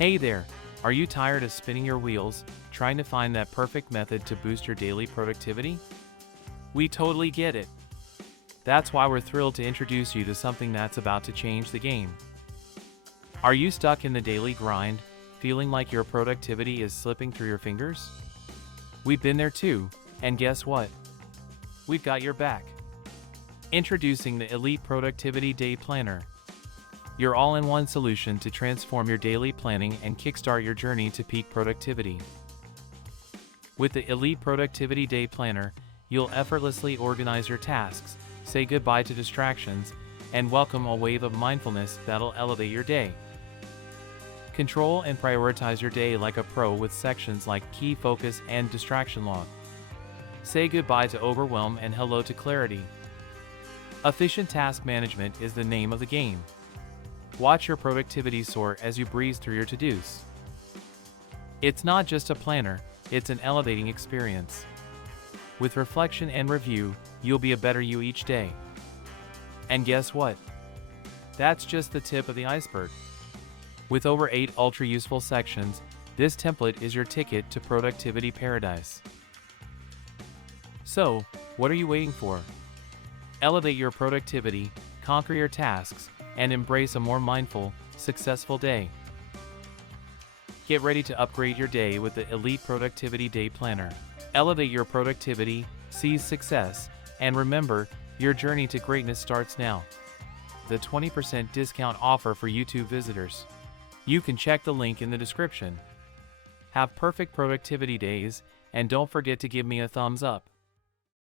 Hey there, are you tired of spinning your wheels, trying to find that perfect method to boost your daily productivity? We totally get it. That's why we're thrilled to introduce you to something that's about to change the game. Are you stuck in the daily grind, feeling like your productivity is slipping through your fingers? We've been there too, and guess what? We've got your back. Introducing the Elite Productivity Day Planner, your all-in-one solution to transform your daily planning and kickstart your journey to peak productivity. With the Elite Productivity Day Planner, you'll effortlessly organize your tasks, say goodbye to distractions, and welcome a wave of mindfulness that'll elevate your day. Control and prioritize your day like a pro with sections like Key Focus and Distraction Log. Say goodbye to overwhelm and hello to clarity. Efficient task management is the name of the game. Watch your productivity soar as you breeze through your to-dos. It's not just a planner, it's an elevating experience. With reflection and review, you'll be a better you each day. And guess what? That's just the tip of the iceberg. With over 8 ultra-useful sections, this template is your ticket to productivity paradise. So, what are you waiting for? Elevate your productivity, conquer your tasks, and embrace a more mindful, successful day. Get ready to upgrade your day with the Elite Productivity Day Planner. Elevate your productivity, seize success, and remember, your journey to greatness starts now. The 20% discount offer for YouTube visitors. You can check the link in the description. Have perfect productivity days, and don't forget to give me a thumbs up.